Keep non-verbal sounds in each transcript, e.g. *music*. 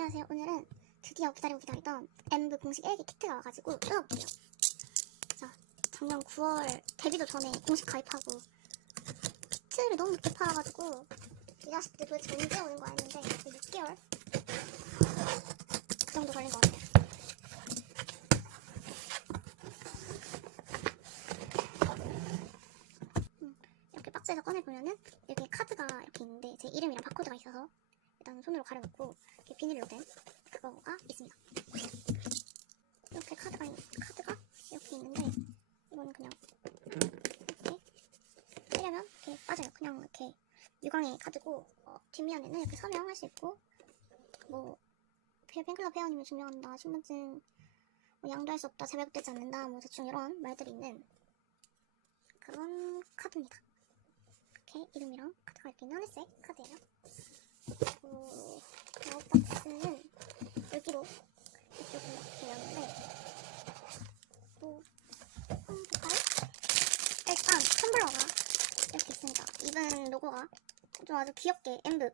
안녕하세요. 오늘은 드디어 기다리고 기다리던 엠브 공식 1기 키트가 와가지고 뜯어볼게요. 자, 작년 9월 데뷔도 전에 공식 가입하고 키트를 너무 늦게 팔아가지고 이 자식들 도대체 언제 오는 거야 했는데 6개월? 그 정도 걸린 것 같아요. 음, 이렇게 박스에서 꺼내보면은 여기 카드가 이렇게 있는데 제 이름이랑 바코드가 있어서 일단 손으로 가려놓고 이렇게 비닐로 된 그거가 있습니다. 이렇게 카드가 있- 카드가 이렇게 있는데 이거는 그냥 이렇게 빼려면 이렇게 빠져요. 그냥 이렇게 유광의 카드고 어, 뒷면에는 이렇게 서명할 수 있고 뭐 팬- 팬클럽 회원이면 증명한다, 신분증 뭐 양도할 수 없다, 자백되지 않는다, 뭐 대충 이런 말들이 있는 그런 카드입니다. 이렇게 이름이랑 카드가 이렇게 있는 하늘색 카드예요. 그리고 마우박스는 여기로 이쪽으로 열는데 또 한번 볼까요? 일단 텀블러가 이렇게 있습니다. 입은 로고가 좀 아주 귀엽게 엠브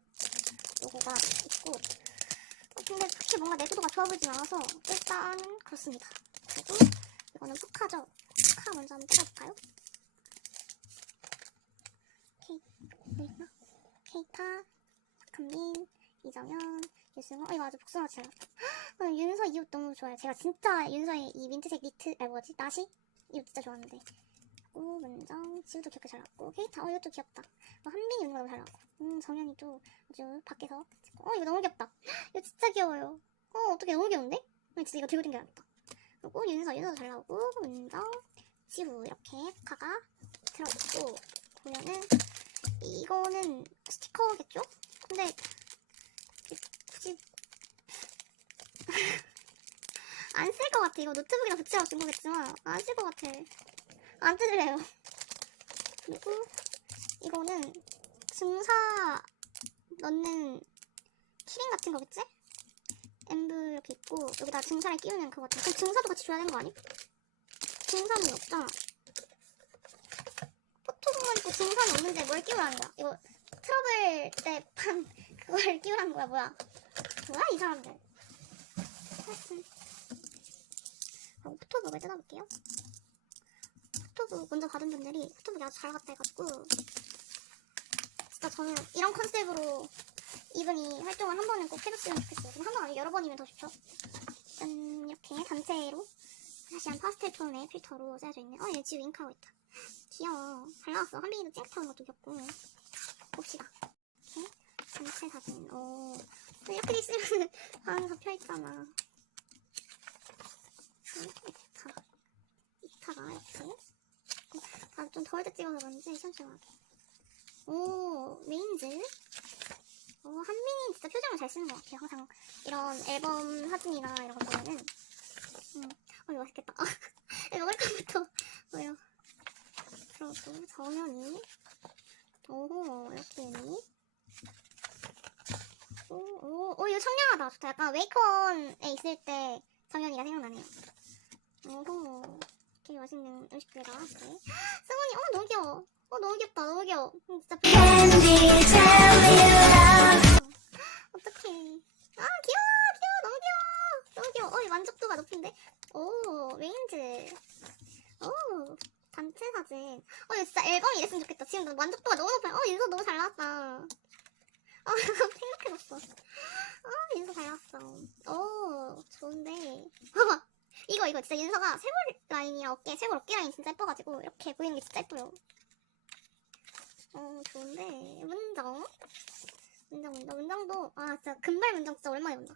로고가 있고 어, 근데 그렇게 뭔가 내구도가 좋아 보이진 않아서 일단 그렇습니다. 그리고 이거는 푸카죠. 푸카 먼저 한번 뜯어볼까요? 케이, 뭐 있나? 케이타, 박한민, 이정현, 유승호. 어, 이거 아주 복숭아 잘 나왔다. 어, 윤서 이 옷 너무 좋아요. 제가 진짜 윤서의 이 민트색 니트, 아 뭐지? 나시? 이 옷 진짜 좋아하는데. 오, 문정, 지우도 귀엽게 잘 나왔고. 케이타, 어, 이것도 귀엽다. 어, 한민이 오는 거 너무 잘 나왔고. 음, 정현이도 아주 밖에서. 찍고. 어, 이거 너무 귀엽다. 이거 진짜 귀여워요. 어, 어떻게 너무 귀여운데? 어, 진짜 이거 들고 댕겨야겠다. 그리고 윤서, 윤서도 잘 나오고, 문정, 지우, 이렇게 카가 들어있고, 보면은, 이거는 스티커겠죠? 근데 굳이 *laughs* 안 쓸 것 같아. 이거 노트북이랑 붙이라고 준 거겠지만 안 쓸 것 같아. 안 뜯을래요. 그리고 이거는 증사 넣는 키링 같은 거겠지? 엠브 이렇게 있고 여기다 증사를 끼우는 그거 같아. 그럼 증사도 같이 줘야 되는 거 아니? 증사는 없잖아. 포토북만 있고 증사는 없는데 뭘 끼우라는 거야? 이거 트러블 때 판 그걸 *laughs* 끼우라는 거야 뭐야? 뭐야 이 사람들? 하여튼 그럼 포토북을 뜯어볼게요. 포토북 먼저 받은 분들이 포토북이 아주 잘 나갔다 해가지고 진짜 저는 이런 컨셉으로 이분이 활동을 한 번은 꼭 해줬으면 좋겠어요. 한 번 아니고 여러 번이면 더 좋죠. 짠 이렇게 단체로 다시 한 파스텔 톤의 필터로 짜여져 있는 어얘 지금 윙크하고 있다. 귀여워. 잘 나왔어. 한빈이도 찡긋하는 것도 귀엽고. 봅시다. 이렇게 전체 사진. 오. 이렇게 있으면 *laughs* 방 잡혀있잖아. 이렇게 이타. 이타가 이렇게. 아, 좀 더울 때 찍어서 그런지 시원시원하게. 오, 메인즈. 오, 한민이 진짜 표정을 잘 쓰는 것 같아요. 항상 이런 앨범 사진이나 이런 거 보면은. 음, 어, 이거 맛있겠다. *laughs* 먹을 거부터. *laughs* 뭐요? 그리고 정연이 오 이렇게 있니? 오, 오, 오 이거 청량하다. 좋다. 약간 웨이콘에 있을 때 정연이가 생각나네요. 오호 되게 맛있는 음식들이다 이렇게 승원이 어 너무 귀여워. 어 너무 귀엽다. 너무 귀여워. 음, 진짜 어떡해. 아 귀여워 귀여워. 너무 귀여워. 너무 귀여워. 어이 만족도가 높은데? 오 메인즈. 오 단체 사진. 어, 이거 진짜 앨범이 이랬으면 좋겠다. 지금 너 만족도가 너무 어, 윤서 너무 잘 나왔다. 어, *laughs* 생각해봤어. 어, 윤서 잘 나왔어. 오, 좋은데. 봐봐. *laughs* 이거, 이거 진짜 윤서가 쇄골 라인이랑 어깨, 쇄골 어깨 라인 진짜 예뻐가지고, 이렇게 보이는 게 진짜 예뻐요. 어, 좋은데. 문정. 문정, 문정. 문정도, 아, 진짜 금발 문정 진짜 오랜만에 본다.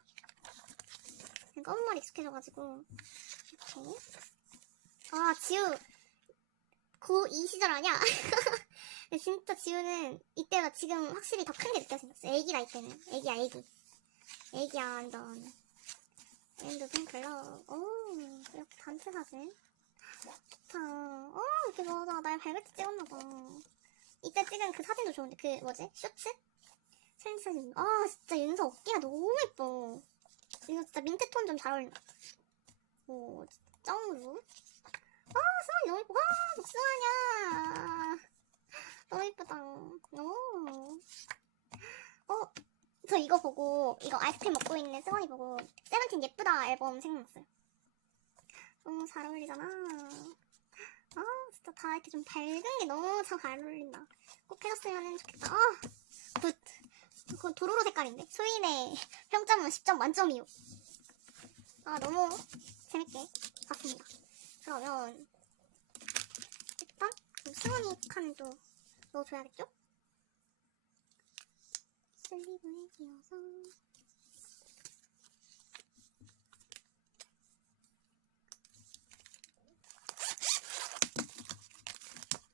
검은 머리 익숙해져가지고. 이렇게. 아, 지우. 고2 시절 아니야? *laughs* 근데 진짜 지우는 이때가 지금 확실히 더 큰 게 느껴졌어. 애기라 이때는. 애기야 애기. 애기야 완전. 랜드 팬클럽. 오 이렇게 단체 사진. 좋다. 어 이렇게 맞아. 날 밝을 때 찍었나 봐. 이때 찍은 그 사진도 좋은데 그 뭐지? 쇼츠? 사진 사진. 아 진짜 윤서 어깨가 너무 예뻐. 이거 진짜 민트 톤 좀 잘 어울린다. 오 짱루. 아, 수환이 너무 예뻐. 와, 복숭아냐. 너무 예쁘다. 오. 어, 저 이거 보고 이거 아이스크림 먹고 있는 승원이 보고 세븐틴 예쁘다 앨범 생각났어요. 너무 잘 어울리잖아. 아 진짜 다 이렇게 좀 밝은 게 너무 참 잘 어울린다. 꼭 해줬으면 좋겠다. 아 굿. 그건 도로로 색깔인데 소인의 평점은 10점 만점이요. 아 너무 재밌게 봤습니다. 그러면 일단 그 승원이 칸도 넣어줘야겠죠? 슬리브에 끼워서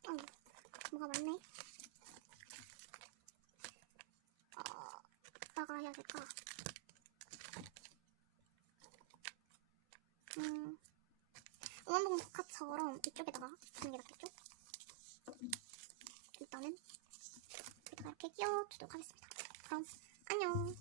어, 뭐가 많네. 어, 나가 해야 될까? 음, 응원봉 포카처럼 이쪽에다가 두는 게 낫겠죠? 일단은 이렇게 끼워주도록 하겠습니다. 그럼 안녕.